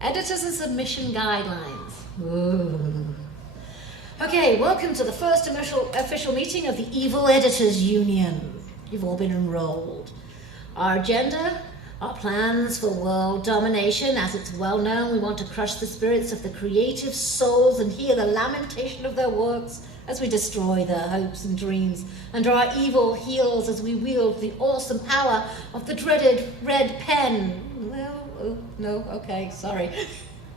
Editors and submission guidelines. Ooh. Okay, welcome to the first official meeting of the Evil Editors Union. You've all been enrolled. Our agenda, our plans for world domination. As it's well known, we want to crush the spirits of the creative souls and hear the lamentation of their works as we destroy their hopes and dreams under our evil heels as we wield the awesome power of the dreaded red pen. Well, oh, no, okay, sorry.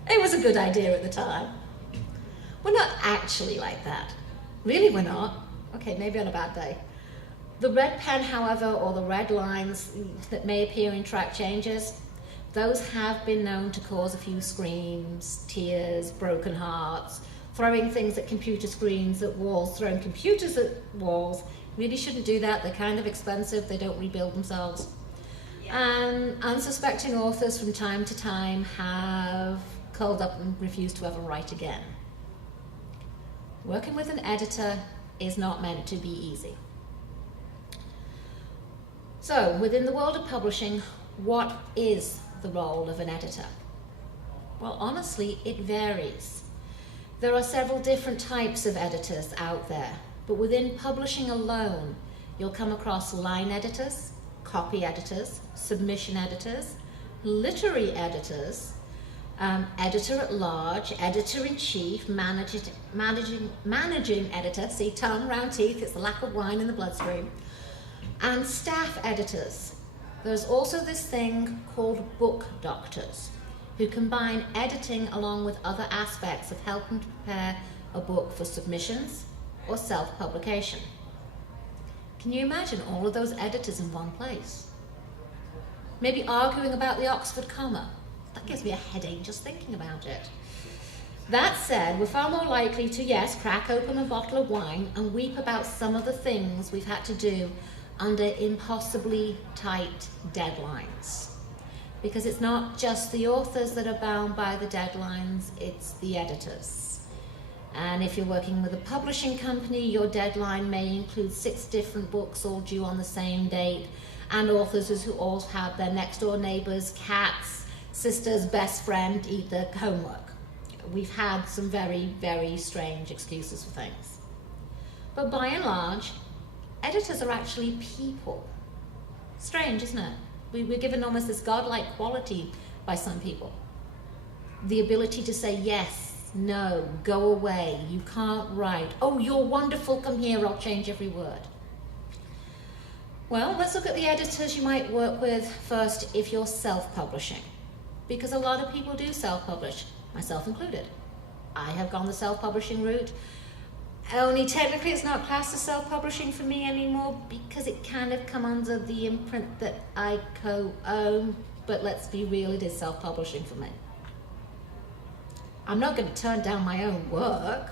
It was a good idea at the time. We're not actually like that. Really, we're not. Okay, maybe on a bad day. The red pen, however, or the red lines that may appear in track changes, those have been known to cause a few screams, tears, broken hearts, throwing things at computer screens, at walls, throwing computers at walls. Really shouldn't do that. They're kind of expensive. They don't rebuild themselves. And unsuspecting authors from time to time have curled up and refused to ever write again. Working with an editor is not meant to be easy. So, within the world of publishing, what is the role of an editor? Well, honestly, it varies. There are several different types of editors out there, but within publishing alone, you'll come across line editors, copy editors, submission editors, literary editors, editor at large, editor-in-chief, managing editor, see, tongue, round teeth, it's the lack of wine in the bloodstream, and staff editors. There's also this thing called book doctors, who combine editing along with other aspects of helping to prepare a book for submissions or self-publication. Can you imagine all of those editors in one place? Maybe arguing about the Oxford comma. That gives me a headache just thinking about it. That said, we're far more likely to, yes, crack open a bottle of wine and weep about some of the things we've had to do under impossibly tight deadlines. Because it's not just the authors that are bound by the deadlines, it's the editors. And if you're working with a publishing company, your deadline may include 6 different books all due on the same date, and authors who all have their next door neighbors, cats, sister's best friend eat their homework. We've had some very, very strange excuses for things. But by and large, editors are actually people. Strange, isn't it? We're given almost this godlike quality by some people. The ability to say yes, no, go away, you can't write. Oh, you're wonderful, come here, I'll change every word. Well, let's look at the editors you might work with first if you're self-publishing. Because a lot of people do self-publish, myself included. I have gone the self-publishing route. Only technically it's not classed as self-publishing for me anymore because it kind of come under the imprint that I co-own, but let's be real, it is self-publishing for me. I'm not going to turn down my own work.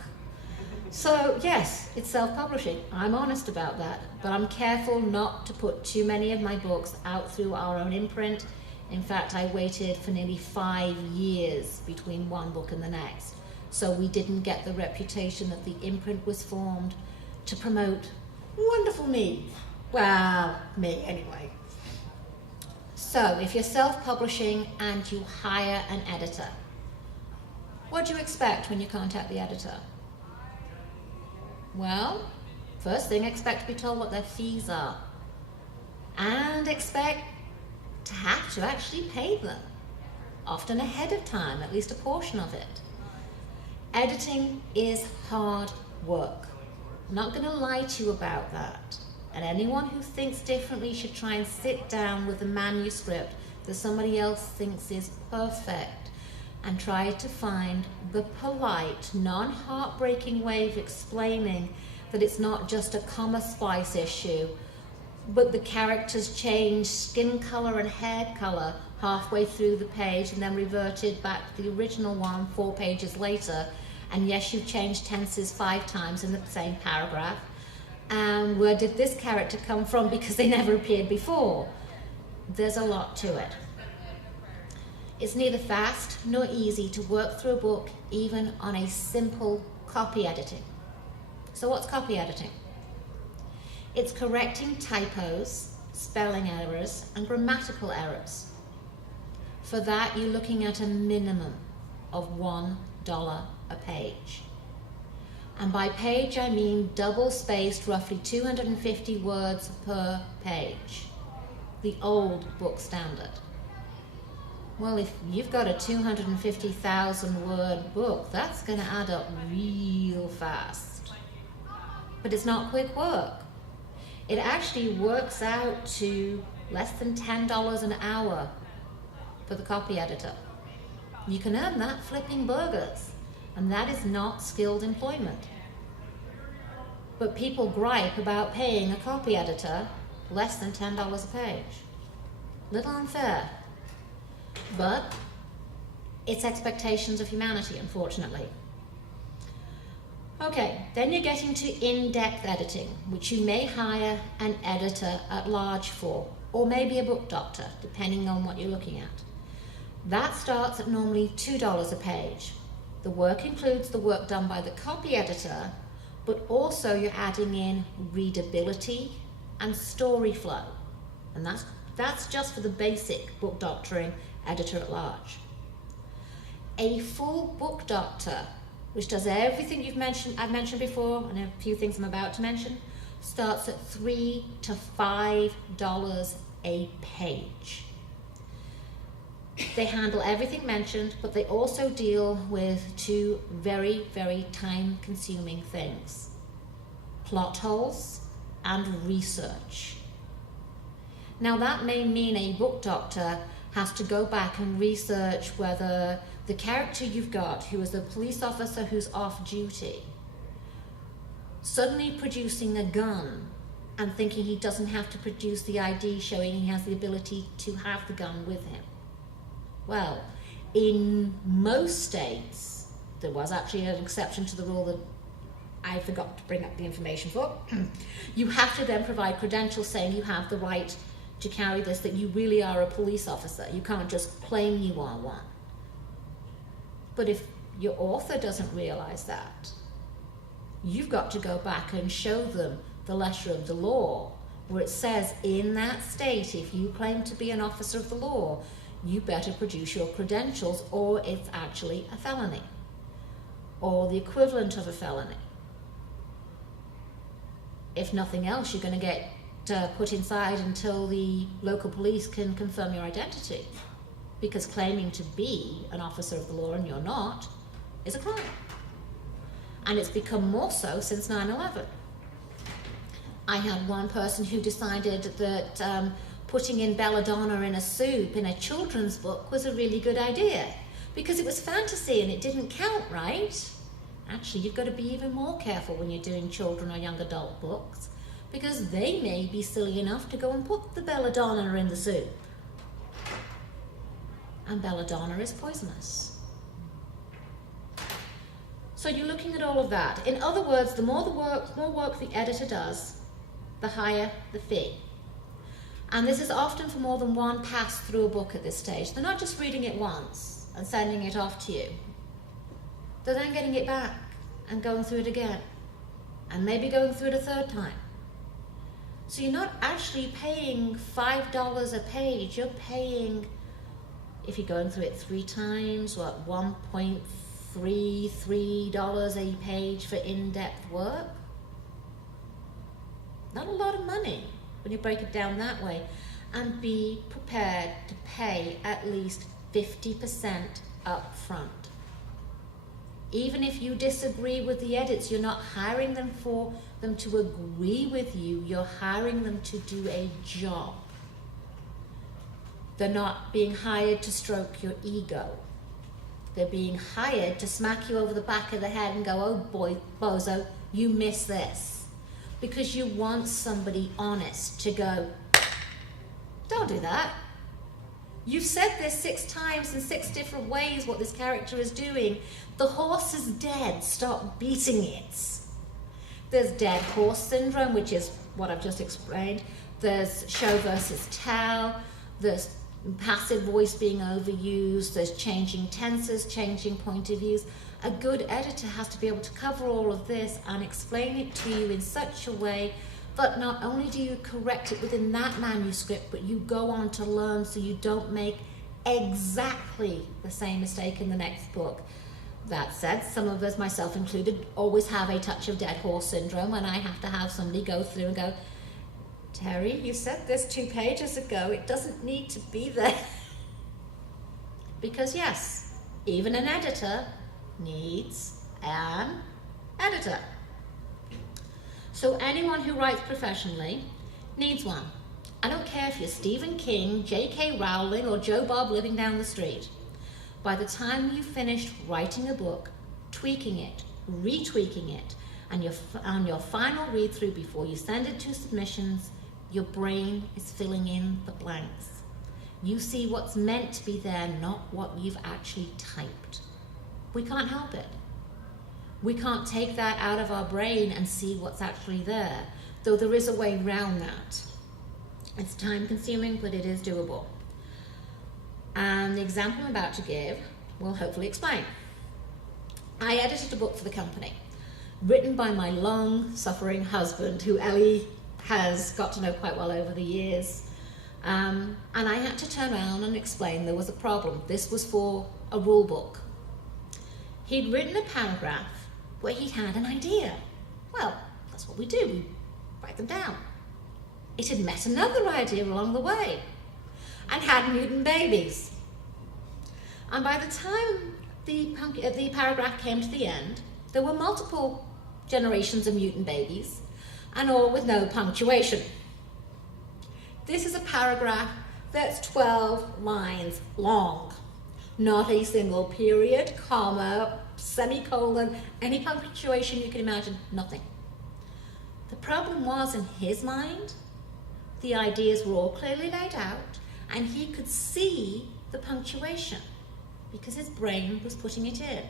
So yes, it's self-publishing. I'm honest about that, but I'm careful not to put too many of my books out through our own imprint. In fact, I waited for nearly 5 years between one book and the next. So we didn't get the reputation that the imprint was formed to promote wonderful me. Well, me anyway. So if you're self-publishing and you hire an editor, what do you expect when you contact the editor? Well, first thing, expect to be told what their fees are. And expect to have to actually pay them, often ahead of time, at least a portion of it. Editing is hard work. I'm not going to lie to you about that. And anyone who thinks differently should try and sit down with a manuscript that somebody else thinks is perfect and try to find the polite, non-heartbreaking way of explaining that it's not just a comma splice issue, but the characters change skin color and hair color halfway through the page and then reverted back to the original one 4 pages later. And yes, you've changed tenses 5 times in the same paragraph. And where did this character come from because they never appeared before? There's a lot to it. It's neither fast nor easy to work through a book, even on a simple copy editing. So what's copy editing? It's correcting typos, spelling errors, and grammatical errors. For that, you're looking at a minimum of $1 a page. And by page, I mean double-spaced, roughly 250 words per page. The old book standard. Well, if you've got a 250,000 word book, that's going to add up real fast. But it's not quick work. It actually works out to less than $10 an hour for the copy editor. You can earn that flipping burgers, and that is not skilled employment. But people gripe about paying a copy editor less than $10 a page. Little unfair. But it's expectations of humanity, unfortunately. Okay, then you're getting to in-depth editing, which you may hire an editor at large for, or maybe a book doctor, depending on what you're looking at. That starts at normally $2 a page. The work includes the work done by the copy editor, but also you're adding in readability and story flow. And that's just for the basic book doctoring editor at large. A full book doctor, which does everything I've mentioned before, and a few things I'm about to mention, starts at $3 to $5 a page. They handle everything mentioned, but they also deal with two very, very time-consuming things: plot holes and research. Now, that may mean a book doctor has to go back and research whether the character you've got, who is a police officer who's off duty, suddenly producing a gun and thinking he doesn't have to produce the ID showing he has the ability to have the gun with him. Well, in most states, there was actually an exception to the rule that I forgot to bring up the information for. You have to then provide credentials saying you have the right to carry this, that you really are a police officer. You can't just claim you are one. But if your author doesn't realize that, you've got to go back and show them the letter of the law, where it says in that state, if you claim to be an officer of the law, you better produce your credentials, or it's actually a felony, or the equivalent of a felony. If nothing else, you're going to get put inside until the local police can confirm your identity, because claiming to be an officer of the law and you're not is a crime. And it's become more so since 9/11. I had one person who decided that putting in belladonna in a soup in a children's book was a really good idea because it was fantasy and it didn't count, right? Actually, you've got to be even more careful when you're doing children or young adult books, because they may be silly enough to go and put the belladonna in the soup. And belladonna is poisonous. So you're looking at all of that. In other words, the more work the editor does, the higher the fee. And this is often for more than one pass through a book at this stage. They're not just reading it once and sending it off to you. They're then getting it back and going through it again, and maybe going through it a third time. So you're not actually paying $5 a page. You're paying, if you're going through it 3 times, what, $1.33 a page for in-depth work? Not a lot of money when you break it down that way. And be prepared to pay at least 50% up front. Even if you disagree with the edits, you're not hiring them for them to agree with you, you're hiring them to do a job. They're not being hired to stroke your ego. They're being hired to smack you over the back of the head and go, oh boy, bozo, you missed this. Because you want somebody honest to go, don't do that. You've said this 6 times in 6 different ways what this character is doing. The horse is dead, stop beating it. There's dead horse syndrome, which is what I've just explained. There's show versus tell. There's passive voice being overused. There's changing tenses, changing point of views. A good editor has to be able to cover all of this and explain it to you in such a way that not only do you correct it within that manuscript, but you go on to learn so you don't make exactly the same mistake in the next book. That said, some of us, myself included, always have a touch of dead horse syndrome, and I have to have somebody go through and go, Terri, you said this 2 pages ago, it doesn't need to be there. Because yes, even an editor needs an editor. So anyone who writes professionally needs one. I don't care if you're Stephen King, J.K. Rowling, or Joe Bob living down the street. By the time you've finished writing a book, tweaking it, retweaking it, and on your final read-through before you send it to submissions, your brain is filling in the blanks. You see what's meant to be there, not what you've actually typed. We can't help it. We can't take that out of our brain and see what's actually there, though there is a way around that. It's time-consuming, but it is doable. And the example I'm about to give will hopefully explain. I edited a book for the company, written by my long-suffering husband, who Ellie has got to know quite well over the years. And I had to turn around and explain there was a problem. This was for a rule book. He'd written a paragraph where he had an idea. Well, that's what we do, we write them down. It had met another idea along the way and had mutant babies. And by the time the paragraph came to the end, there were multiple generations of mutant babies, and all with no punctuation. This is a paragraph that's 12 lines long. Not a single period, comma, semicolon, any punctuation you can imagine, nothing. The problem was, in his mind, the ideas were all clearly laid out, and he could see the punctuation because his brain was putting it in.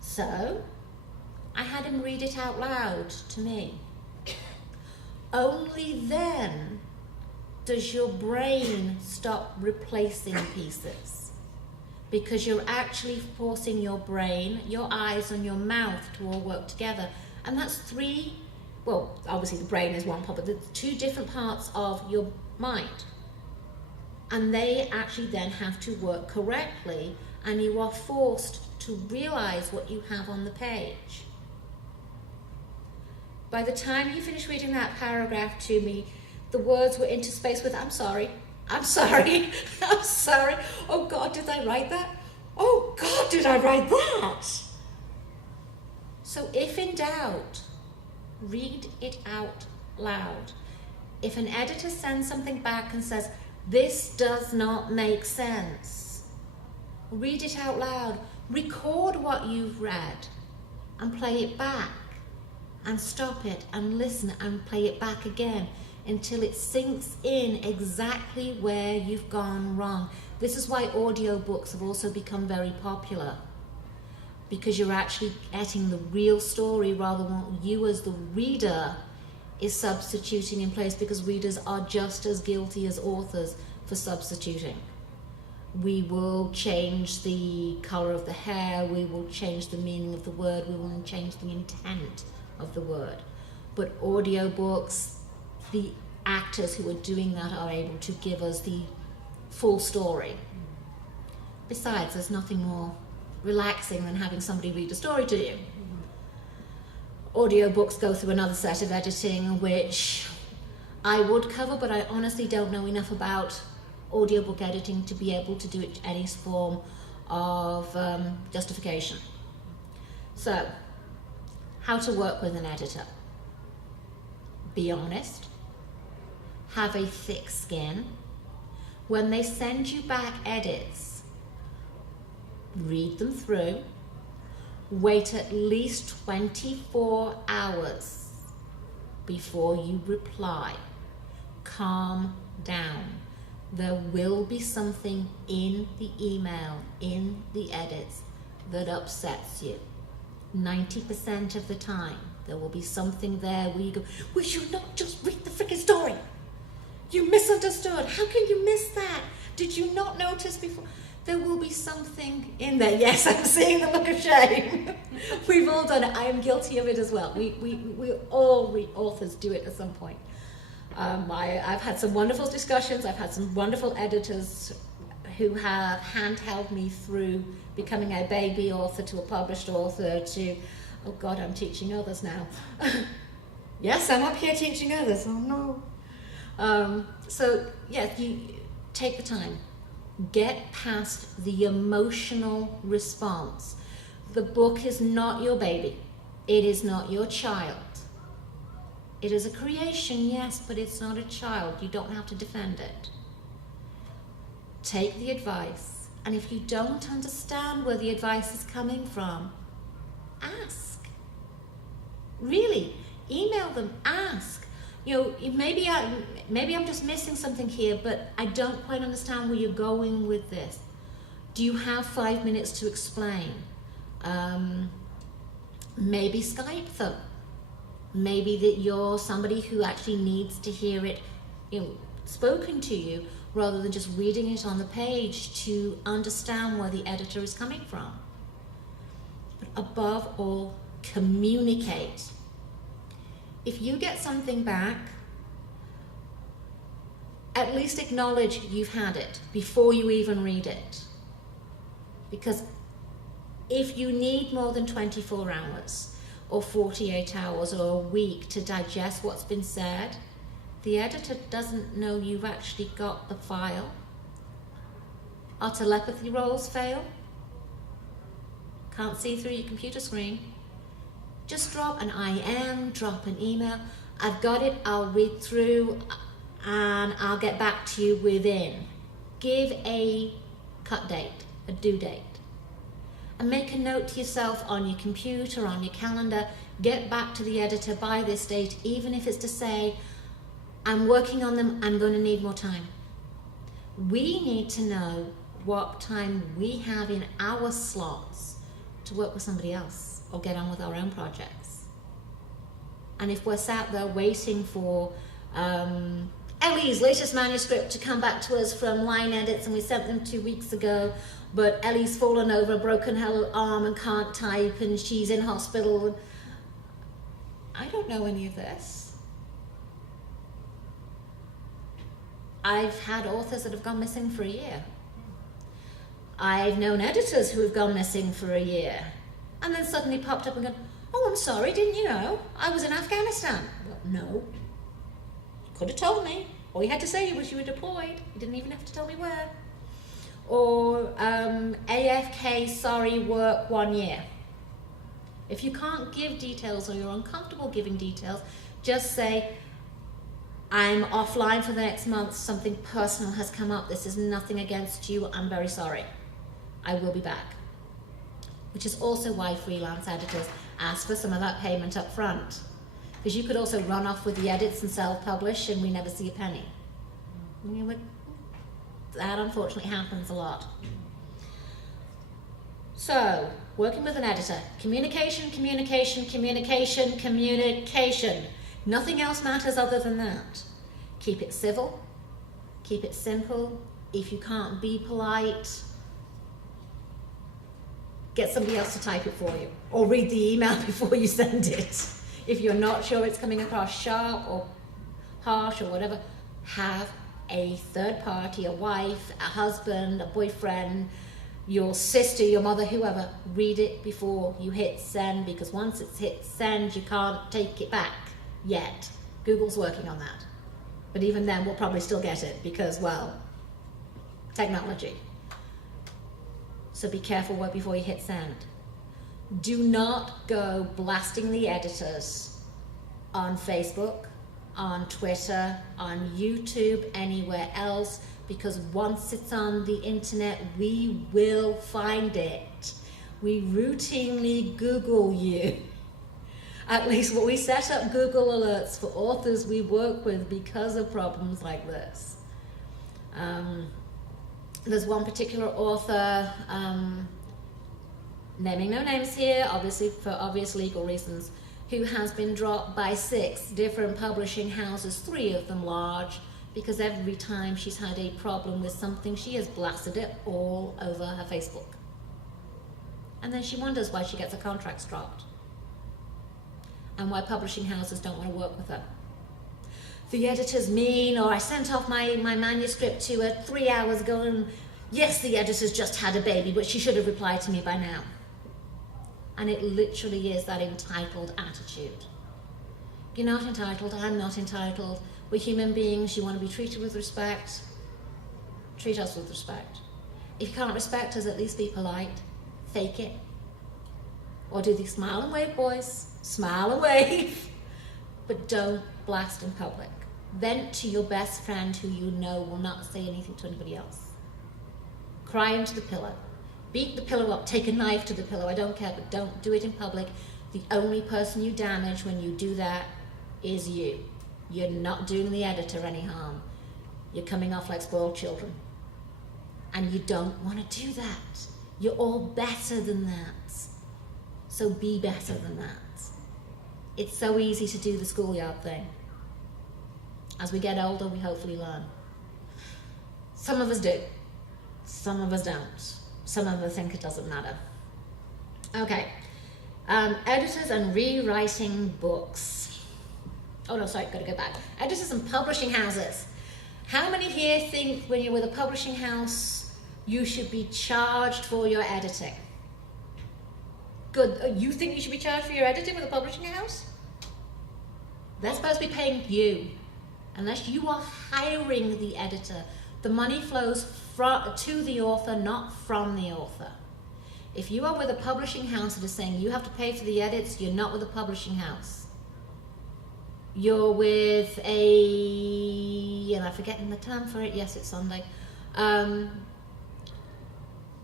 So I had him read it out loud to me. Only then does your brain stop replacing pieces, because you're actually forcing your brain, your eyes and your mouth to all work together. And that's obviously the brain is one part, but there's 2 different parts of your mind. And they actually then have to work correctly, and you are forced to realize what you have on the page. By the time you finished reading that paragraph to me, the words were interspaced with, I'm sorry, I'm sorry, I'm sorry. Oh God, did I write that? Oh God, did I write that? So if in doubt, read it out loud. If an editor sends something back and says, this does not make sense, read it out loud. Record what you've read and play it back, and stop it and listen and play it back again until it sinks in exactly where you've gone wrong. This is why audiobooks have also become very popular, because you're actually getting the real story rather than what you as the reader is substituting in place, because readers are just as guilty as authors for substituting. We will change the color of the hair, we will change the meaning of the word, we will change the intent of the word. But audiobooks, the actors who are doing that are able to give us the full story. Besides, there's nothing more relaxing than having somebody read a story to you. Audiobooks go through another set of editing, which I would cover, but I honestly don't know enough about audiobook editing to be able to do it any form of justification. So, how to work with an editor. Be honest. Have a thick skin. When they send you back edits, read them through. Wait at least 24 hours before you reply. Calm down. There will be something in the email, in the edits, that upsets you. 90% of the time, there will be something there where you go, we should not just read the freaking story. You misunderstood. How can you miss that? Did you not notice before? There will be something in there. Yes, I'm seeing the look of shame. We've all done it. I am guilty of it as well. We all authors do it at some point. I've had some wonderful discussions. I've had some wonderful editors who have handheld me through becoming a baby author to a published author to, oh God, I'm teaching others now. Yes, I'm up here teaching others. Oh no. So yes, you take the time. Get past the emotional response. The book is not your baby. It is not your child. It is a creation, yes, but it's not a child. You don't have to defend it. Take the advice, and if you don't understand where the advice is coming from, ask. Really, email them, ask. You know, maybe I'm just missing something here, but I don't quite understand where you're going with this. Do you have 5 minutes to explain? Maybe Skype them. Maybe that you're somebody who actually needs to hear it, you know, spoken to you, rather than just reading it on the page to understand where the editor is coming from. But above all, communicate. If you get something back, at least acknowledge you've had it before you even read it. Because if you need more than 24 hours or 48 hours or a week to digest what's been said, the editor doesn't know you've actually got the file. Our telepathy rolls fail. Can't see through your computer screen. Just drop an IM, drop an email. I've got it, I'll read through and I'll get back to you within. Give a cut date, a due date. And make a note to yourself on your computer, on your calendar. Get back to the editor by this date, even if it's to say, I'm working on them, I'm going to need more time. We need to know what time we have in our slots to work with somebody else or get on with our own projects. And if we're sat there waiting for Ellie's latest manuscript to come back to us from Line Edits, and we sent them 2 weeks ago, but Ellie's fallen over, broken her arm and can't type, and she's in hospital. I don't know any of this. I've had authors that have gone missing for a year. I've known editors who have gone missing for a year and then suddenly popped up and gone, oh, I'm sorry, didn't you know? I was in Afghanistan. Well, no. You could have told me. All you had to say was you were deployed. You didn't even have to tell me where. Or AFK, sorry, work 1 year. If you can't give details or you're uncomfortable giving details, just say, I'm offline for the next month, something personal has come up, this is nothing against you, I'm very sorry. I will be back. Which is also why freelance editors ask for some of that payment up front. Because you could also run off with the edits and self-publish and we never see a penny. That unfortunately happens a lot. So, working with an editor, communication, communication, communication, communication. Nothing else matters other than that. Keep it civil, keep it simple. If you can't be polite, get somebody else to type it for you, or read the email before you send it. If you're not sure it's coming across sharp or harsh or whatever, have a third party, a wife, a husband, a boyfriend, your sister, your mother, whoever, read it before you hit send, because once it's hit send, you can't take it back yet. Google's working on that. But even then, we'll probably still get it because, well, technology. So be careful before you hit send. Do not go blasting the editors on Facebook, on Twitter, on YouTube, anywhere else, because once it's on the internet, we will find it. We routinely Google you. At least we set up Google alerts for authors we work with because of problems like this. There's one particular author, naming no names here, obviously for obvious legal reasons, who has been dropped by 6 different publishing houses, 3 of them large, because every time she's had a problem with something, she has blasted it all over her Facebook. And then she wonders why she gets her contracts dropped and why publishing houses don't want to work with her. The editor's mean, or I sent off my manuscript to her 3 hours ago and yes, the editor's just had a baby, but she should have replied to me by now. And it literally is that entitled attitude. You're not entitled, I'm not entitled. We're human beings, you want to be treated with respect. Treat us with respect. If you can't respect us, at least be polite. Fake it. Or do the smile and wave, boys. Smile and wave. But don't blast in public. Vent to your best friend who you know will not say anything to anybody else. Cry into the pillow. Beat the pillow up. Take a knife to the pillow. I don't care, but don't do it in public. The only person you damage when you do that is you. You're not doing the editor any harm. You're coming off like spoiled children. And you don't want to do that. You're all better than that. So be better than that. It's so easy to do the schoolyard thing. As we get older, we hopefully learn. Some of us do. Some of us don't. Some of us think it doesn't matter. Okay. Editors and rewriting books. Oh no, sorry, gotta go back. Editors and publishing houses. How many here think when you're with a publishing house, you should be charged for your editing? Good. You think you should be charged for your editing with a publishing house? They're supposed to be paying you. Unless you are hiring the editor. The money flows to the author, not from the author. If you are with a publishing house that is saying you have to pay for the edits, you're not with a publishing house. You're with and I'm forgetting the term for it, yes, it's Sunday.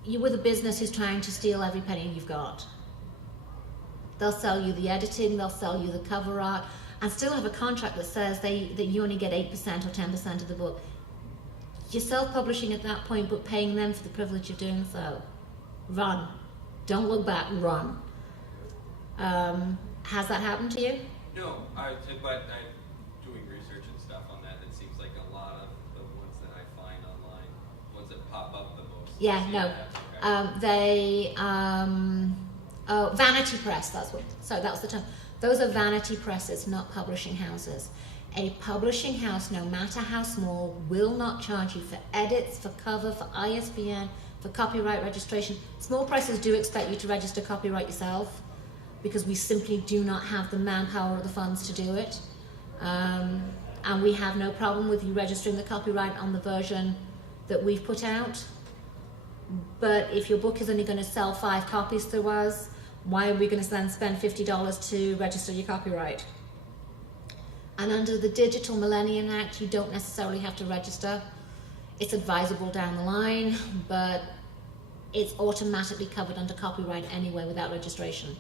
You're with a business who's trying to steal every penny you've got. They'll sell you the editing, they'll sell you the cover art, and still have a contract that says that you only get 8% or 10% of the book. You're self-publishing at that point, but paying them for the privilege of doing so. Run. Don't look back, run. Has that happened to you? No, but I'm doing research and stuff on that. It seems like a lot of the ones that I find online, ones that pop up the most. Yeah, no. Okay. Vanity press, that's the term. Those are vanity presses, not publishing houses. A publishing house, no matter how small, will not charge you for edits, for cover, for ISBN, for copyright registration. Small presses do expect you to register copyright yourself because we simply do not have the manpower or the funds to do it. And we have no problem with you registering the copyright on the version that we've put out. But if your book is only going to sell 5 copies through us, why are we going to then spend $50 to register your copyright? And under the Digital Millennium Act, you don't necessarily have to register. It's advisable down the line, but it's automatically covered under copyright anyway without registration.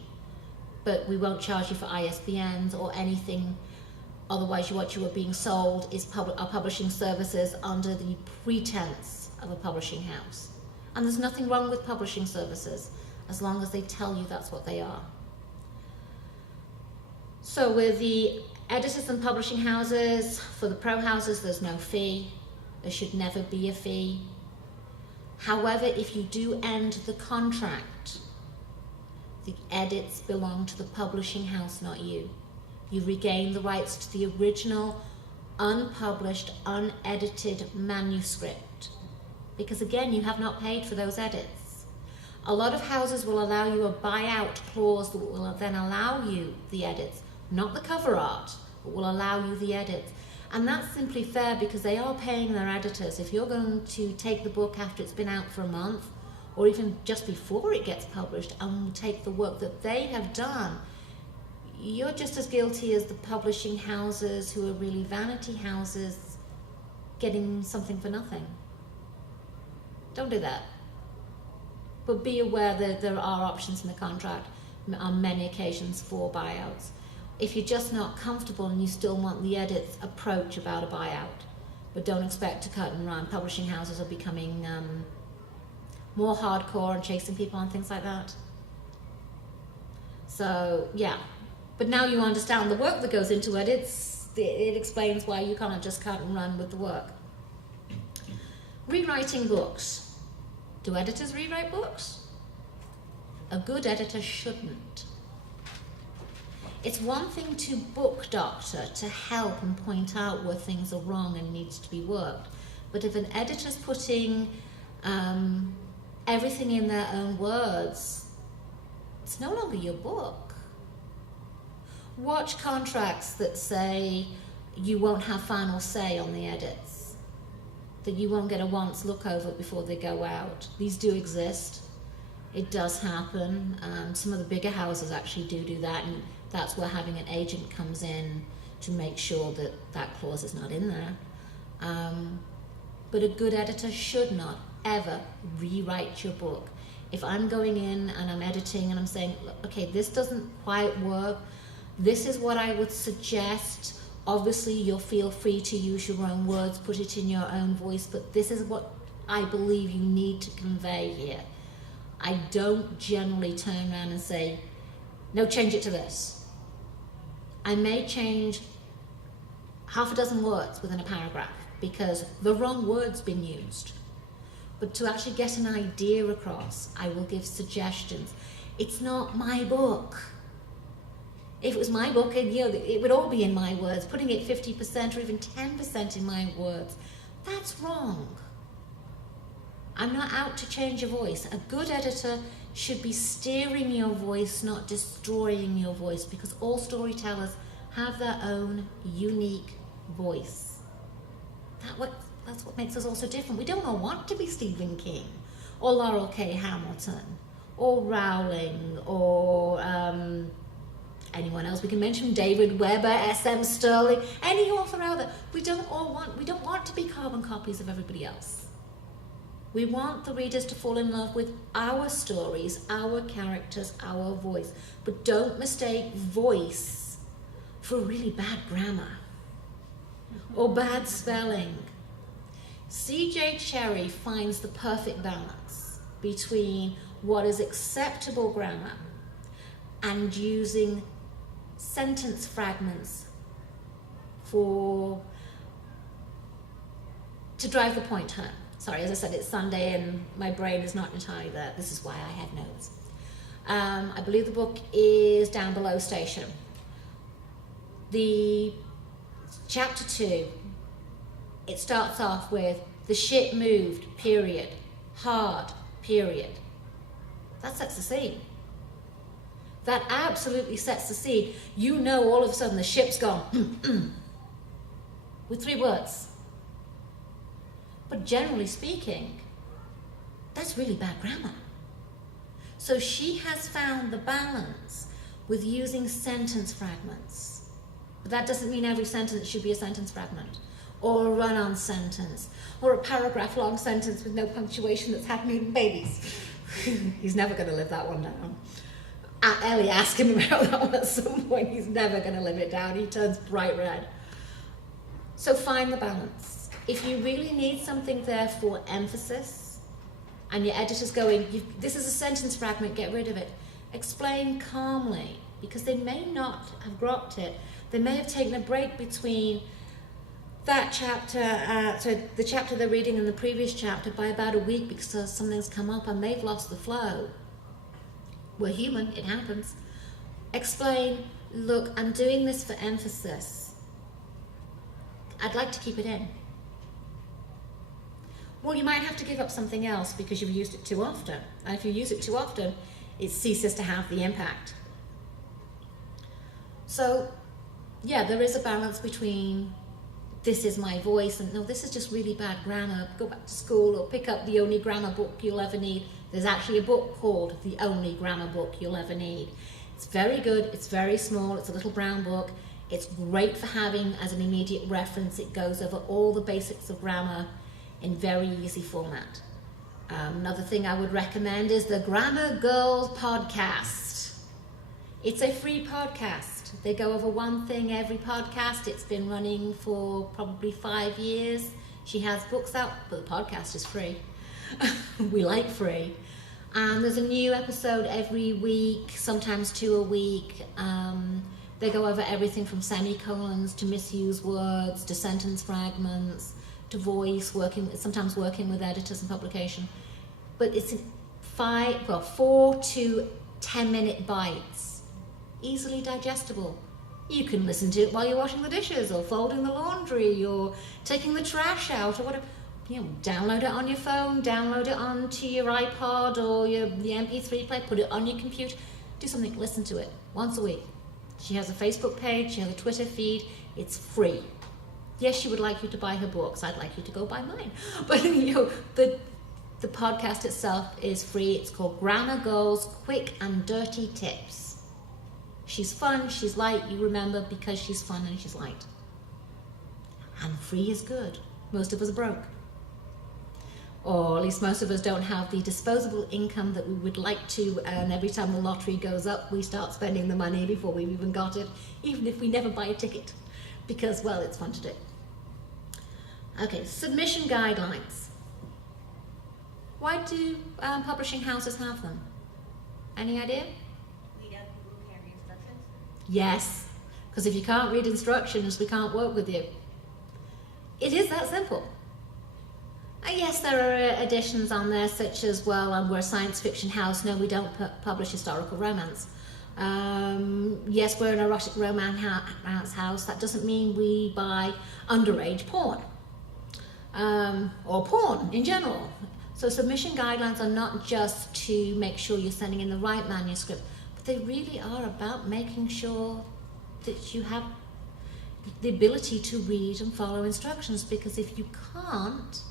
But we won't charge you for ISBNs or anything. Otherwise, what you are being sold is are publishing services under the pretense of a publishing house. And there's nothing wrong with publishing services as long as they tell you that's what they are. So with the editors and publishing houses, for the pro houses, there's no fee. There should never be a fee. However, if you do end the contract, the edits belong to the publishing house, not you. You regain the rights to the original, unpublished, unedited manuscript. Because again, you have not paid for those edits. A lot of houses will allow you a buyout clause that will then allow you the edits, not the cover art, but will allow you the edits. And that's simply fair because they are paying their editors. If you're going to take the book after it's been out for a month, or even just before it gets published, and take the work that they have done, you're just as guilty as the publishing houses who are really vanity houses getting something for nothing. Don't do that. But be aware that there are options in the contract on many occasions for buyouts. If you're just not comfortable and you still want the edits, approach about a buyout. But don't expect to cut and run. Publishing houses are becoming more hardcore and chasing people and things like that. So, yeah. But now you understand the work that goes into it. It explains why you can't just cut and run with the work. Rewriting books. Do editors rewrite books? A good editor shouldn't. It's one thing to book doctor, to help and point out where things are wrong and needs to be worked. But if an editor's putting everything in their own words, it's no longer your book. Watch contracts that say you won't have final say on the edits, that you won't get a once look over before they go out. These do exist. It does happen. Some of the bigger houses actually do that, and that's where having an agent comes in to make sure that that clause is not in there. But a good editor should not ever rewrite your book. If I'm going in and I'm editing and I'm saying, okay, this doesn't quite work, this is what I would suggest. Obviously, you'll feel free to use your own words, put it in your own voice, but this is what I believe you need to convey here. I don't generally turn around and say, no, change it to this. I may change half a dozen words within a paragraph because the wrong word's been used. But to actually get an idea across, I will give suggestions. It's not my book. If it was my book, it would all be in my words. Putting it 50% or even 10% in my words, that's wrong. I'm not out to change your voice. A good editor should be steering your voice, not destroying your voice, because all storytellers have their own unique voice. That's what makes us all so different. We don't all want to be Stephen King or Laurel K. Hamilton or Rowling or anyone else. We can mention David Weber, S.M. Sterling, any author out there. We don't want to be carbon copies of everybody else. We want the readers to fall in love with our stories, our characters, our voice. But don't mistake voice for really bad grammar or bad spelling. C.J. Cherryh finds the perfect balance between what is acceptable grammar and using sentence fragments to drive the point home. Sorry, as I said, it's Sunday and my brain is not entirely there. This is why I have notes. I believe the book is down below station. The chapter 2, it starts off with the ship moved, period. Hard, period. That sets the scene. That absolutely sets the scene. You know all of a sudden the ship's gone with 3 words. But generally speaking, that's really bad grammar. So she has found the balance with using sentence fragments. But that doesn't mean every sentence should be a sentence fragment, or a run-on sentence, or a paragraph-long sentence with no punctuation that's happening in babies. He's never going to live that one down. Ellie, ask him about that one at some point. He's never going to live it down. He turns bright red. So find the balance. If you really need something there for emphasis, and your editor's going, this is a sentence fragment, get rid of it, explain calmly, because they may not have dropped it. They may have taken a break between that chapter, so the chapter they're reading and the previous chapter by about a week because something's come up and they've lost the flow. We're human, it happens. Explain, look, I'm doing this for emphasis. I'd like to keep it in. Well, you might have to give up something else because you've used it too often. And if you use it too often, it ceases to have the impact. So, yeah, there is a balance between this is my voice and no, this is just really bad grammar. Go back to school or pick up the only grammar book you'll ever need. There's actually a book called The Only Grammar Book You'll Ever Need. It's very good, it's very small, it's a little brown book. It's great for having as an immediate reference. It goes over all the basics of grammar in very easy format. Another thing I would recommend is the Grammar Girl podcast. It's a free podcast. They go over one thing every podcast. It's been running for probably 5 years. She has books out, but the podcast is free. We like free. And there's a new episode every week, sometimes 2 a week. They go over everything from semicolons to misused words to sentence fragments to voice, sometimes working with editors and publication. But it's 4 to 10 minute bites, easily digestible. You can listen to it while you're washing the dishes or folding the laundry or taking the trash out or whatever. download it on your phone, download it onto your iPod or the MP3 player, put it on your computer, do something, listen to it once a week. She has a Facebook page, she has a Twitter feed, it's free. Yes, she would like you to buy her books, I'd like you to go buy mine. But the podcast itself is free. It's called Grammar Girls Quick and Dirty Tips. She's fun, she's light, you remember, because she's fun and she's light. And free is good. Most of us are broke. Or at least most of us don't have the disposable income that we would like to, and every time the lottery goes up, we start spending the money before we've even got it, even if we never buy a ticket, because, well, it's fun to do. Okay, submission guidelines. Why do publishing houses have them? Any idea? Weed out people who can't read instructions? Yes, because if you can't read instructions, we can't work with you. It is that simple. Yes, there are additions on there, such as, well, we're a science fiction house. No, we don't publish historical romance. Yes, we're an erotic romance house. That doesn't mean we buy underage porn, or porn in general. So submission guidelines are not just to make sure you're sending in the right manuscript, but they really are about making sure that you have the ability to read and follow instructions, because if you can't,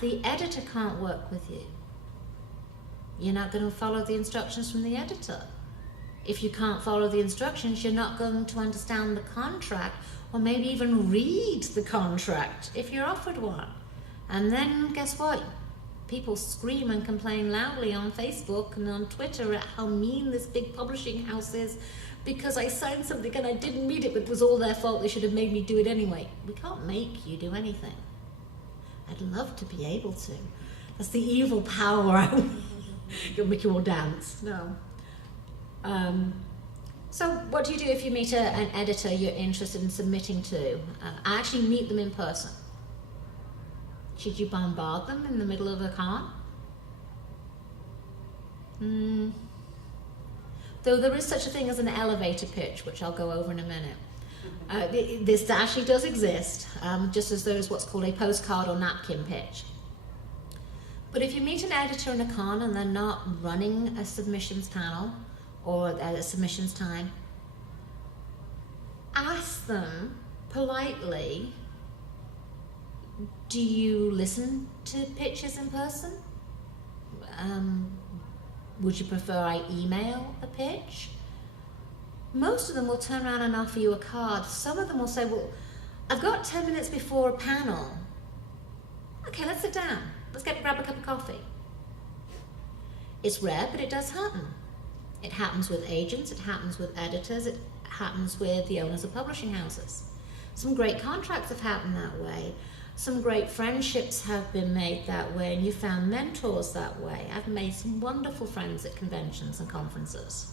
the editor can't work with you. You're not going to follow the instructions from the editor. If you can't follow the instructions, you're not going to understand the contract, or maybe even read the contract if you're offered one. And then guess what? People scream and complain loudly on Facebook and on Twitter at how mean this big publishing house is because I signed something and I didn't read it, but it was all their fault. They should have made me do it anyway. We can't make you do anything. I'd love to be able to. That's the evil power. It'll make you all dance. No. So what do you do if you meet an editor you're interested in submitting to? I actually meet them in person. Should you bombard them in the middle of a con? Though there is such a thing as an elevator pitch, which I'll go over in a minute. This actually does exist, just as there is what's called a postcard or napkin pitch. But if you meet an editor in a con and they're not running a submissions panel or a submissions time, ask them politely, do you listen to pitches in person? Would you prefer I email a pitch? Most of them will turn around and offer you a card. Some of them will say, well, I've got 10 minutes before a panel. Okay, let's sit down. Let's grab a cup of coffee. It's rare, but it does happen. It happens with agents, it happens with editors, it happens with the owners of publishing houses. Some great contracts have happened that way. Some great friendships have been made that way, and you found mentors that way. I've made some wonderful friends at conventions and conferences.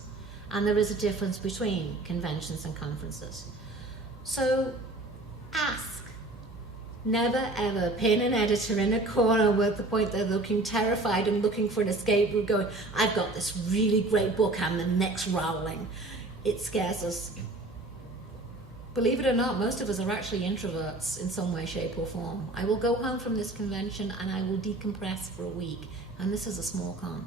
And there is a difference between conventions and conferences. So ask. Never ever pin an editor in a corner with the point they're looking terrified and looking for an escape route going, I've got this really great book, I'm the next Rowling. It scares us. Believe it or not, most of us are actually introverts in some way, shape or form. I will go home from this convention and I will decompress for a week. And this is a small con.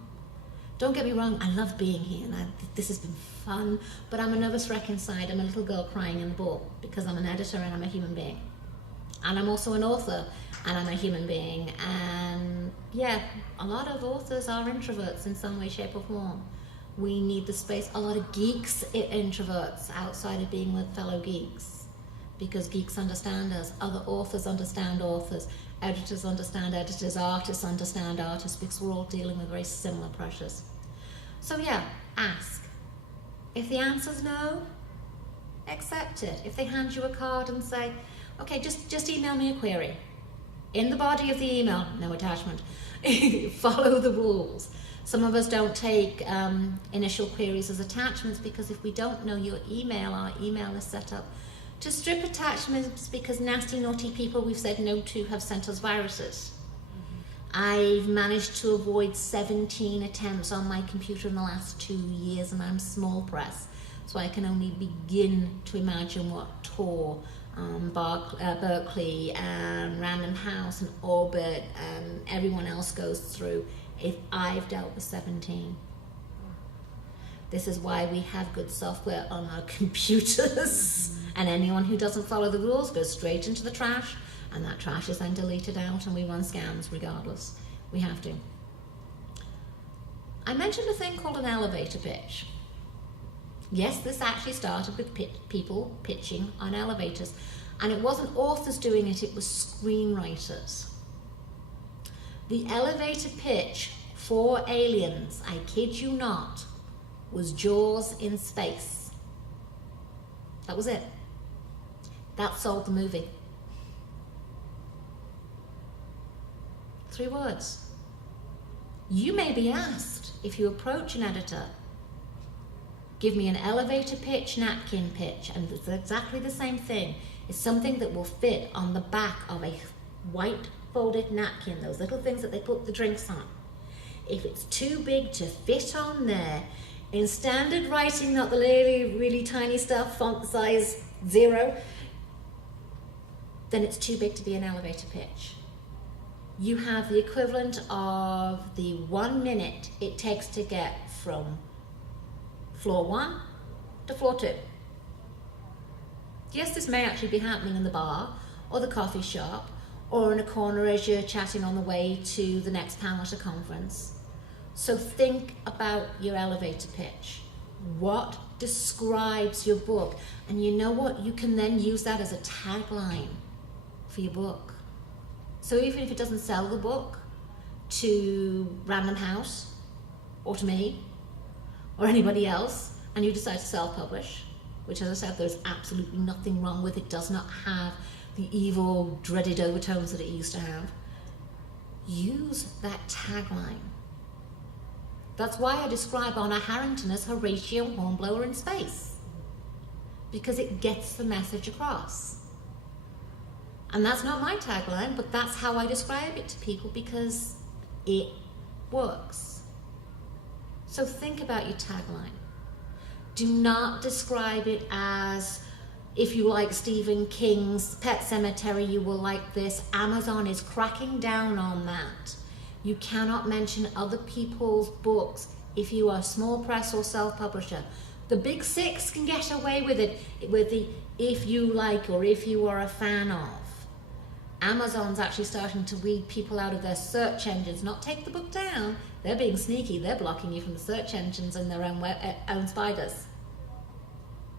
Don't get me wrong, I love being here and this has been fun, but I'm a nervous wreck inside. I'm a little girl crying in the book because I'm an editor and I'm a human being. And I'm also an author and I'm a human being. And yeah, a lot of authors are introverts in some way, shape or form. We need the space. A lot of geeks are introverts outside of being with fellow geeks because geeks understand us. Other authors understand authors. Editors understand editors. Artists understand artists because we're all dealing with very similar pressures. So yeah, ask. If the answer's no, accept it. If they hand you a card and say, okay, just email me a query. In the body of the email, no attachment. Follow the rules. Some of us don't take initial queries as attachments because if we don't know your email, our email is set up to strip attachments because nasty, naughty people we've said no to have sent us viruses. I've managed to avoid 17 attempts on my computer in the last 2 years and I'm small press, so I can only begin to imagine what Tor Berkeley and Random House and Orbit and everyone else goes through, if I've dealt with 17. This is why we have good software on our computers. And anyone who doesn't follow the rules goes straight into the trash, and that trash is then deleted out, and we run scams regardless. We have to. I mentioned a thing called an elevator pitch. Yes, this actually started with people pitching on elevators. And it wasn't authors doing it, it was screenwriters. The elevator pitch for Aliens, I kid you not, was Jaws in space. That was it. That sold the movie. 3 words. You may be asked, if you approach an editor, give me an elevator pitch, napkin pitch, and it's exactly the same thing. It's something that will fit on the back of a white folded napkin, those little things that they put the drinks on. If it's too big to fit on there, in standard writing, not the really tiny stuff, font size 0, then it's too big to be an elevator pitch. You have the equivalent of the 1 minute it takes to get from floor 1 to floor 2. Yes, this may actually be happening in the bar or the coffee shop or in a corner as you're chatting on the way to the next panel at a conference. So think about your elevator pitch. What describes your book? And you know what? You can then use that as a tagline for your book. So even if it doesn't sell the book to Random House or to me or anybody else, and you decide to self-publish, which, as I said, there's absolutely nothing wrong with, it does not have the evil, dreaded overtones that it used to have, use that tagline. That's why I describe Honor Harrington as Horatio Hornblower in space, because it gets the message across. And that's not my tagline, but that's how I describe it to people because it works. So think about your tagline. Do not describe it as, if you like Stephen King's Pet Sematary, you will like this. Amazon is cracking down on that. You cannot mention other people's books if you are a small press or self-publisher. The big 6 can get away with it with the if you like or if you are a fan of. Amazon's actually starting to weed people out of their search engines, not take the book down. They're being sneaky. They're blocking you from the search engines and their own spiders.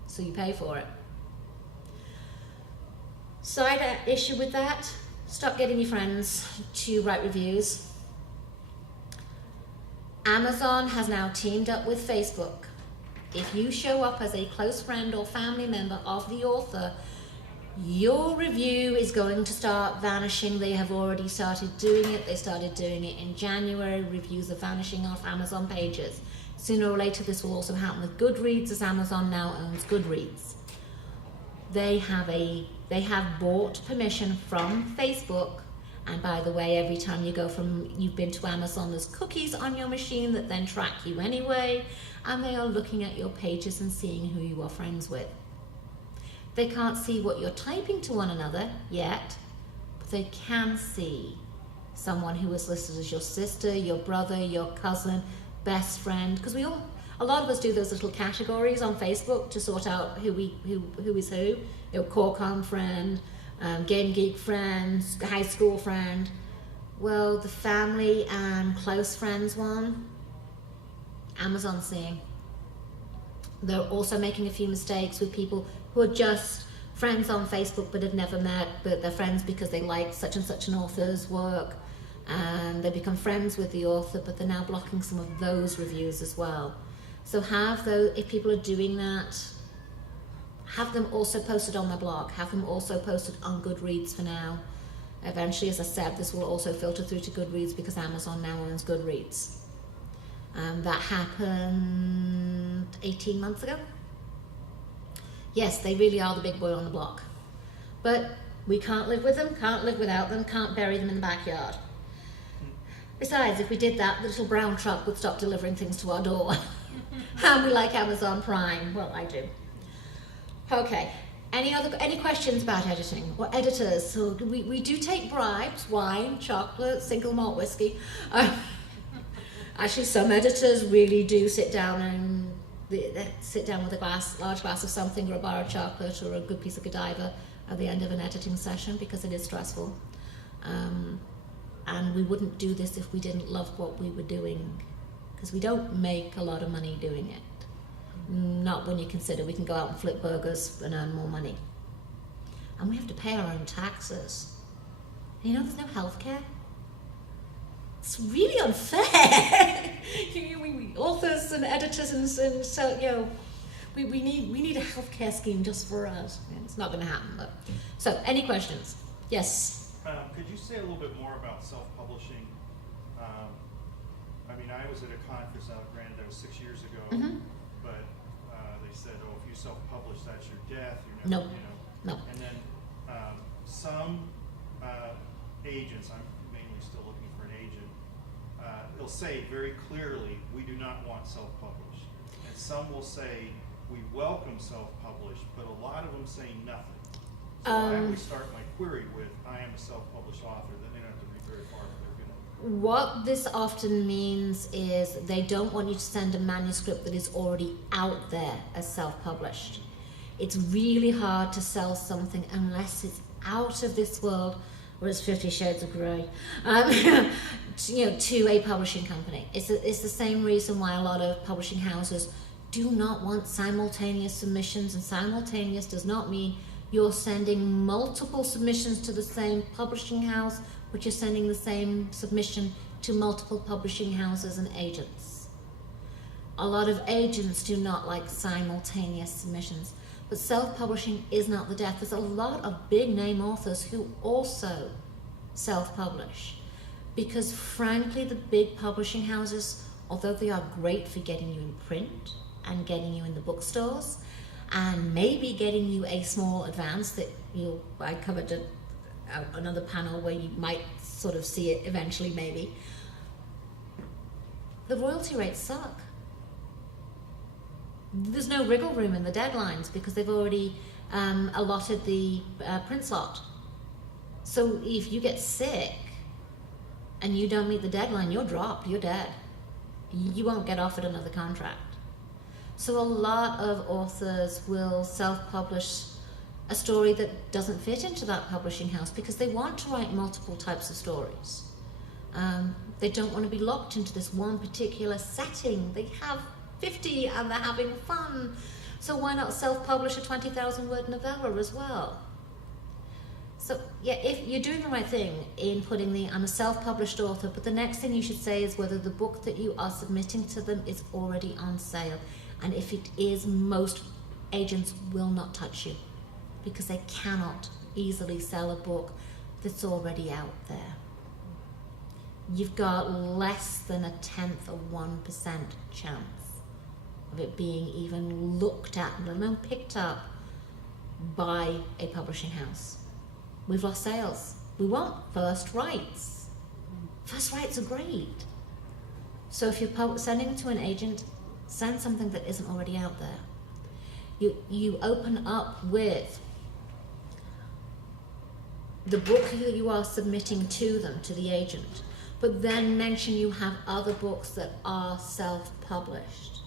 So you pay for it. Side issue with that, stop getting your friends to write reviews. Amazon has now teamed up with Facebook. If you show up as a close friend or family member of the author, your review is going to start vanishing. They have already started doing it. They started doing it in January. Reviews are vanishing off Amazon pages. Sooner or later, this will also happen with Goodreads, as Amazon now owns Goodreads. They have bought permission from Facebook. And by the way, every time you've been to Amazon, there's cookies on your machine that then track you anyway. And they are looking at your pages and seeing who you are friends with. They can't see what you're typing to one another yet, but they can see someone who is listed as your sister, your brother, your cousin, best friend, because a lot of us do those little categories on Facebook to sort out who is who. You know, CoreCon friend, Game Geek friend, high school friend. Well, the family and close friends one, Amazon's seeing. They're also making a few mistakes with people who are just friends on Facebook but have never met, but they're friends because they like such and such an author's work, and they become friends with the author, but they're now blocking some of those reviews as well. So if people are doing that, have them also posted on their blog, have them also posted on Goodreads for now. Eventually, as I said, this will also filter through to Goodreads because Amazon now owns Goodreads. That happened 18 months ago. Yes, they really are the big boy on the block. But we can't live with them, can't live without them, can't bury them in the backyard. Besides, if we did that, the little brown truck would stop delivering things to our door. And we like Amazon Prime. Well, I do. Okay, Any questions about editing or editors? So we do take bribes, wine, chocolate, single malt whiskey. Actually, some editors really do sit down with a large glass of something, or a bar of chocolate, or a good piece of Godiva at the end of an editing session, because it is stressful. And we wouldn't do this if we didn't love what we were doing, because we don't make a lot of money doing it. Not when you consider we can go out and flip burgers and earn more money. And we have to pay our own taxes. You know, there's no healthcare. It's really unfair. We authors and editors and so, you know, we need a healthcare scheme just for us. It's not going to happen. But so, any questions? Yes. Could you say a little bit more about self-publishing? I mean, I was at a conference out of Granada 6 years ago. Mm-hmm. But they said, oh, if you self-publish, that's your death. You're never, No. And then some agents, I'm mainly still looking for an agent, they'll say very clearly, we do not want self-published. And some will say, we welcome self-published, but a lot of them say nothing. So I always start my query with, I am a self-published author, then they don't have to read very far if they're going to. What this often means is they don't want you to send a manuscript that is already out there as self-published. It's really hard to sell something unless it's out of this world, or it's 50 Shades of Grey, to a publishing company. It's the same reason why a lot of publishing houses do not want simultaneous submissions, and simultaneous does not mean you're sending multiple submissions to the same publishing house, but you're sending the same submission to multiple publishing houses and agents. A lot of agents do not like simultaneous submissions, but self-publishing is not the death. There's a lot of big-name authors who also self-publish, because frankly, the big publishing houses, although they are great for getting you in print and getting you in the bookstores, and maybe getting you a small advance that I covered another panel where you might sort of see it eventually, maybe. The royalty rates suck. There's no wriggle room in the deadlines because they've already allotted the print slot. So if you get sick and you don't meet the deadline, you're dropped, you're dead. You won't get offered another contract. So a lot of authors will self-publish a story that doesn't fit into that publishing house because they want to write multiple types of stories. They don't want to be locked into this one particular setting. They have 50 and they're having fun. So why not self-publish a 20,000 word novella as well? So yeah, if you're doing the right thing in putting I'm a self-published author, but the next thing you should say is whether the book that you are submitting to them is already on sale. And if it is, most agents will not touch you because they cannot easily sell a book that's already out there. You've got less than 1/10 of 1% chance of it being even looked at, let alone picked up by a publishing house. We've lost sales. We want first rights. First rights are great. So if you're sending it to an agent, send something that isn't already out there. You open up with the book that you are submitting to them, to the agent, but then mention you have other books that are self-published.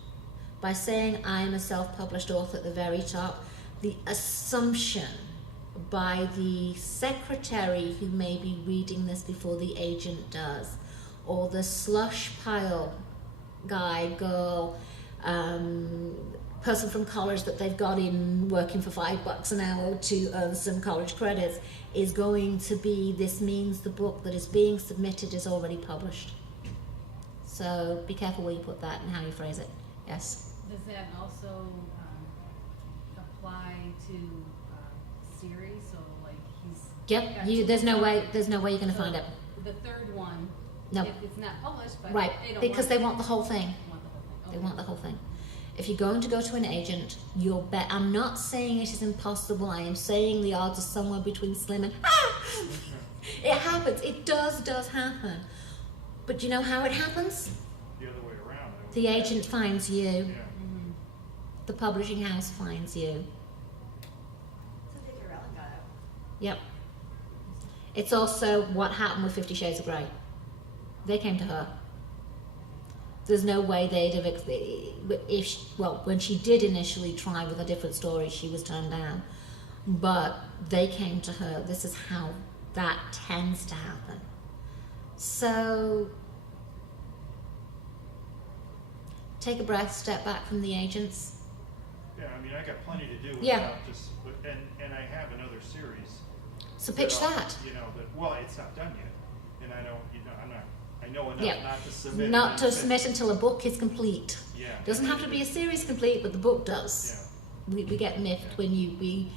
By saying I am a self-published author at the very top, the assumption by the secretary who may be reading this before the agent does, or the slush pile guy, girl, person from college that they've got in working for $5 an hour to earn some college credits, is going to be, this means the book that is being submitted is already published. So be careful where you put that and how you phrase it. Yes? Does that also apply to series? So like Yep. There's no way you're going to find it. The third one, No. if it's not published, but Right, they don't because want they want the whole thing. They They want the whole thing. If you're going to go to an agent, I'm not saying it is impossible. I am saying the odds are somewhere between slim and It happens. It does happen. But you know how it happens? The other way around. The agent finds you. Yeah. Mm-hmm. The publishing house finds you. Yep. It's also what happened with 50 Shades of Grey. They came to her. There's no way they'd have, when she did initially try with a different story, she was turned down. But they came to her. This is how that tends to happen. So take a breath, step back from the agents. Yeah, I mean, I got plenty to do Yeah. without just, and I have another series. So pitch that. You know, well, it's not done yet, and I don't, I know enough Yeah. not to submit. Not to submit until a book is complete. Yeah. Doesn't have to be a series complete, but the book does. Yeah. We get miffed when we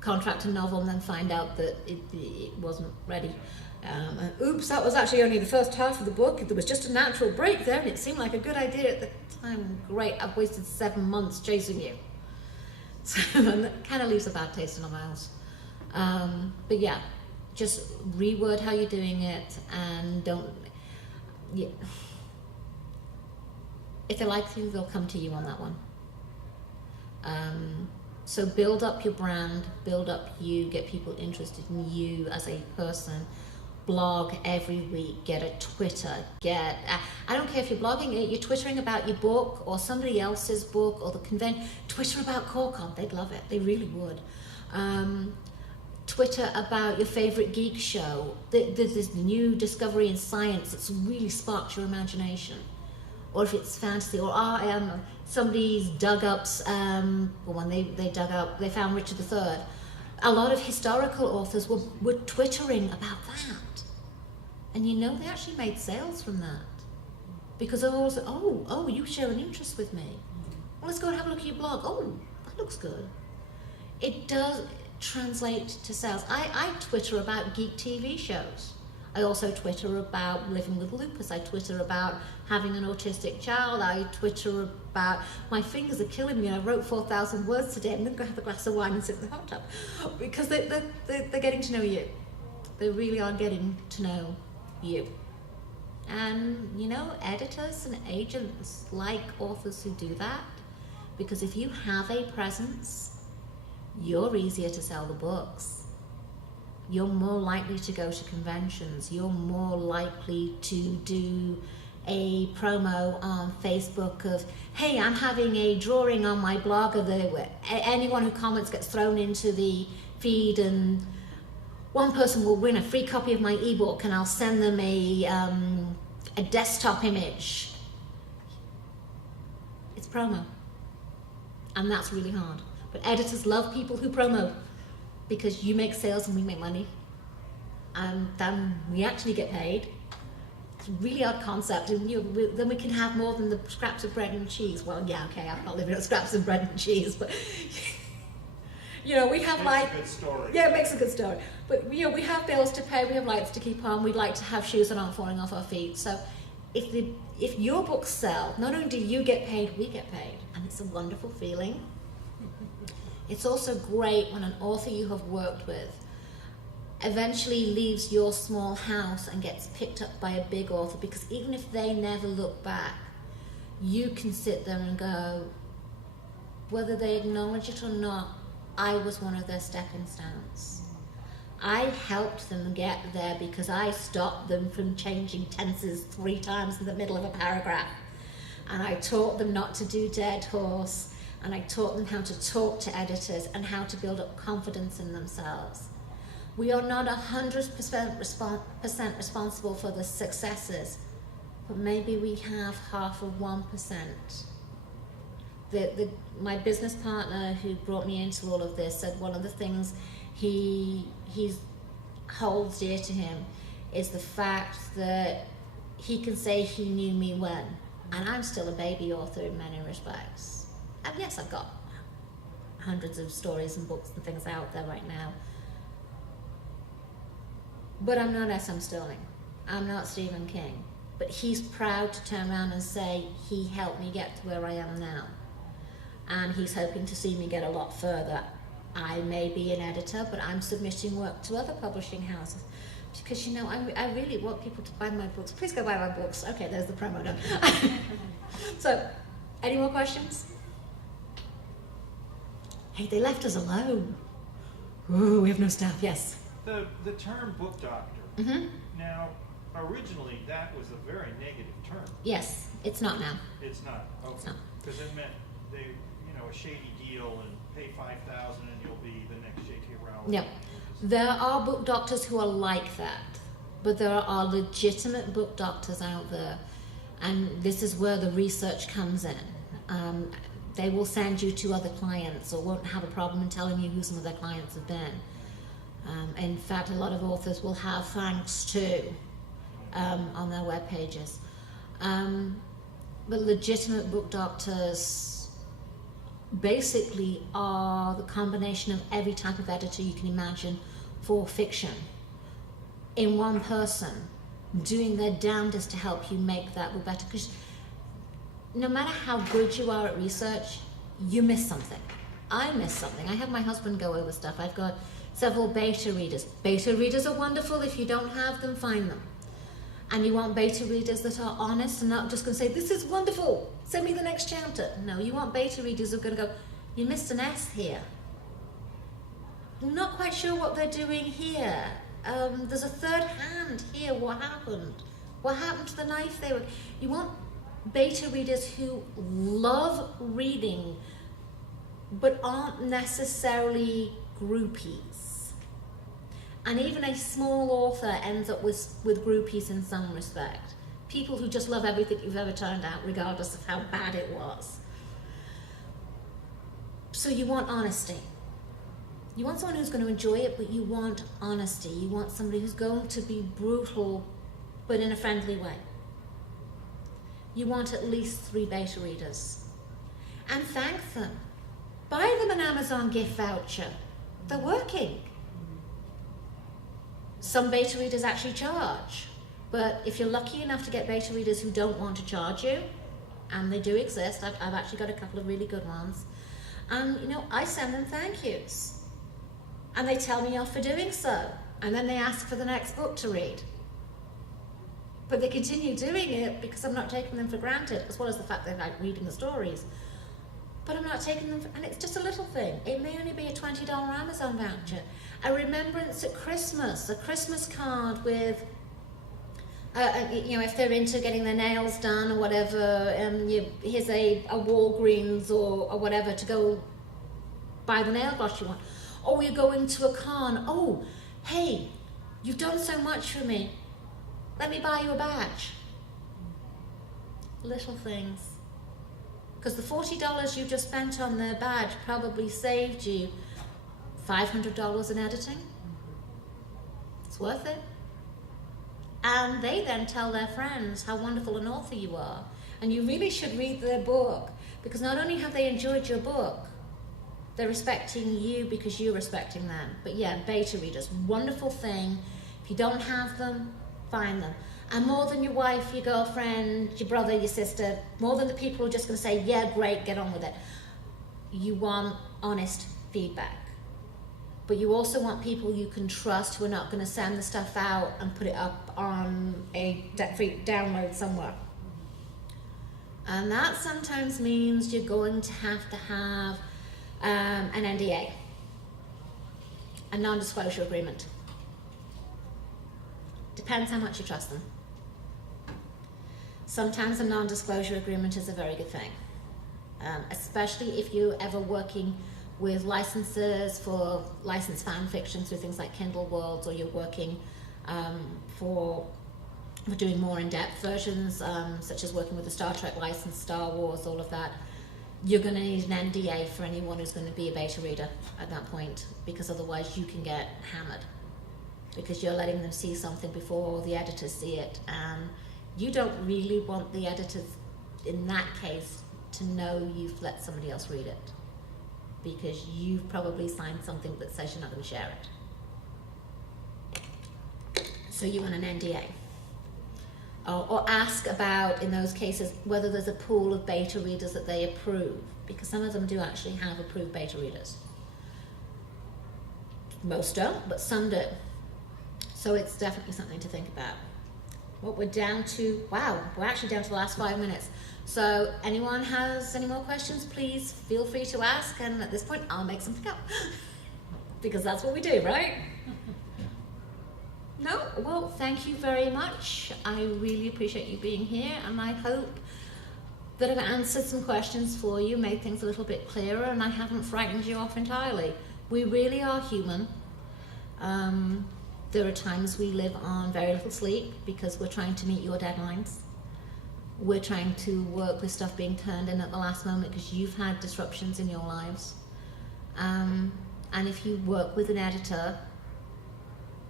contract a novel and then find out that it wasn't ready. Oops, that was actually only the first half of the book. There was just a natural break there, and it seemed like a good idea at the time. Great, I've wasted 7 months chasing you. So and that kind of leaves a bad taste in our mouths. But yeah, just reword how you're doing it, and don't. Yeah. If they like you, they'll come to you on that one. So build up your brand, build up you, get people interested in you as a person. Blog every week, get a Twitter, I don't care if you're blogging, you're twittering about your book or somebody else's book or the convention. Twitter about CoreCon, they'd love it, they really would. Twitter about your favorite geek show. There's this new discovery in science that's really sparked your imagination. Or if it's fantasy, or somebody's dug up, when they dug up, they found Richard III. A lot of historical authors were twittering about that. And they actually made sales from that. Because they're always, oh, you share an interest with me. Well, let's go and have a look at your blog. Oh, that looks good. It does translate to sales. I Twitter about geek TV shows. I also Twitter about living with lupus. I Twitter about having an autistic child. I Twitter about my fingers are killing me. I wrote 4,000 words today. I'm going to go have a glass of wine and sit in the hot tub. Because they're getting to know you. They really are getting to know you. And, editors and agents like authors who do that. Because if you have a presence, you're easier to sell the books. You're more likely to go to conventions. You're more likely to do a promo on Facebook of, hey, I'm having a drawing on my blog of anyone who comments gets thrown into the feed, and one person will win a free copy of my ebook, and I'll send them a desktop image. It's promo. And that's really hard. But editors love people who promo, because you make sales and we make money, and then we actually get paid. It's a really odd concept, and then we can have more than the scraps of bread and cheese. Well, yeah, okay, I'm not living on scraps of bread and cheese, but we have Makes a good story. Yeah, it makes a good story. But we have bills to pay, we have lights to keep on, we'd like to have shoes that aren't falling off our feet. So if your books sell, not only do you get paid, we get paid, and it's a wonderful feeling. It's also great when an author you have worked with eventually leaves your small house and gets picked up by a big author, because even if they never look back, you can sit there and go, whether they acknowledge it or not, I was one of their stepping stones. I helped them get there because I stopped them from changing tenses 3 times in the middle of a paragraph. And I taught them not to do dead horse. And I taught them how to talk to editors and how to build up confidence in themselves. We are not 100% responsible for the successes, but maybe we have half of 1%. My business partner who brought me into all of this said one of the things he holds dear to him is the fact that he can say he knew me when, and I'm still a baby author in many respects. And yes, I've got hundreds of stories and books and things out there right now. But I'm not S.M. Stirling. I'm not Stephen King. But he's proud to turn around and say he helped me get to where I am now. And he's hoping to see me get a lot further. I may be an editor, but I'm submitting work to other publishing houses. Because, I really want people to buy my books. Please go buy my books. Okay, there's the promo done. So, any more questions? Hey, they left us alone. Ooh, we have no staff, yes. The term book doctor. Mm-hmm. Now, originally that was a very negative term. Yes, it's not now. It's not. Okay. It's not. Because it meant a shady deal and pay $5,000 and you'll be the next J.K. Rowling. Yep. There are book doctors who are like that, but there are legitimate book doctors out there, and this is where the research comes in. They will send you to other clients or won't have a problem in telling you who some of their clients have been. In fact, a lot of authors will have thanks to on their web pages. But legitimate book doctors basically are the combination of every type of editor you can imagine for fiction in one person, doing their damnedest to help you make that book better. Because no matter how good you are at research, you miss something. I miss something. I have my husband go over stuff. I've got several beta readers. Beta readers are wonderful. If you don't have them, find them. And you want beta readers that are honest and not just going to say, this is wonderful, send me the next chapter. No, you want beta readers who are going to go, you missed an S here. I'm not quite sure what they're doing here. There's a third hand here. What happened? What happened to the knife they were... You want beta readers who love reading but aren't necessarily groupies. And even a small author ends up with groupies in some respect. People who just love everything you've ever turned out, regardless of how bad it was. So you want honesty. You want someone who's going to enjoy it, but you want honesty. You want somebody who's going to be brutal, but in a friendly way. You want at least 3 beta readers. And thank them. Buy them an Amazon gift voucher. They're working. Some beta readers actually charge, but if you're lucky enough to get beta readers who don't want to charge you, and they do exist, I've actually got a couple of really good ones, I send them thank yous, and they tell me off for doing so, and then they ask for the next book to read. But they continue doing it because I'm not taking them for granted, as well as the fact they like reading the stories. But I'm not taking them, and it's just a little thing. It may only be a $20 Amazon voucher. A remembrance at Christmas, a Christmas card with, if they're into getting their nails done or whatever, here's a Walgreens or whatever to go buy the nail gloss you want. Or you're going to a con, oh, hey, you've done so much for me. Let me buy you a badge. Little things. Because the $40 you just spent on their badge probably saved you $500 in editing. It's worth it. And they then tell their friends how wonderful an author you are. And you really should read their book, because not only have they enjoyed your book, they're respecting you because you're respecting them. But yeah, beta readers, wonderful thing. If you don't have them, find them. And more than your wife, your girlfriend, your brother, your sister, more than the people who are just going to say, yeah, great, get on with it. You want honest feedback. But you also want people you can trust who are not going to send the stuff out and put it up on a free download somewhere. And that sometimes means you're going to have an NDA, a non-disclosure agreement. Depends how much you trust them. Sometimes a non-disclosure agreement is a very good thing, especially if you're ever working with licenses for licensed fan fiction through things like Kindle Worlds, or you're working for doing more in-depth versions, such as working with the Star Trek license, Star Wars, all of that. You're going to need an NDA for anyone who's going to be a beta reader at that point, because otherwise you can get hammered, because you're letting them see something before the editors see it, and you don't really want the editors in that case to know you've let somebody else read it, because you've probably signed something that says you're not going to share it. So you want an NDA. Or ask about, in those cases, whether there's a pool of beta readers that they approve, because some of them do actually have approved beta readers. Most don't, but some do. So it's definitely something to think about. What we're down to, wow, we're actually down to the last 5 minutes. So anyone has any more questions, please feel free to ask, and at this point I'll make something up. Because that's what we do, right? No, well, thank you very much. I really appreciate you being here, and I hope that I've answered some questions for you, made things a little bit clearer, and I haven't frightened you off entirely. We really are human. There are times we live on very little sleep because we're trying to meet your deadlines. We're trying to work with stuff being turned in at the last moment because you've had disruptions in your lives. And if you work with an editor,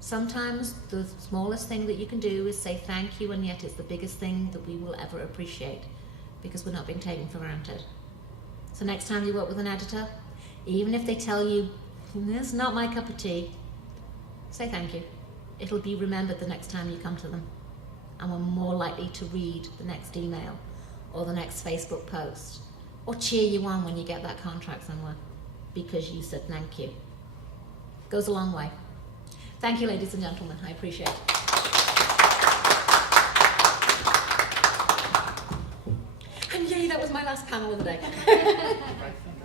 sometimes the smallest thing that you can do is say thank you, and yet it's the biggest thing that we will ever appreciate because we're not being taken for granted. So next time you work with an editor, even if they tell you, this is not my cup of tea, say thank you. It'll be remembered the next time you come to them, and we're more likely to read the next email or the next Facebook post or cheer you on when you get that contract somewhere because you said thank you. Goes a long way. Thank you, ladies and gentlemen. I appreciate it. And yay, that was my last panel of the day. I think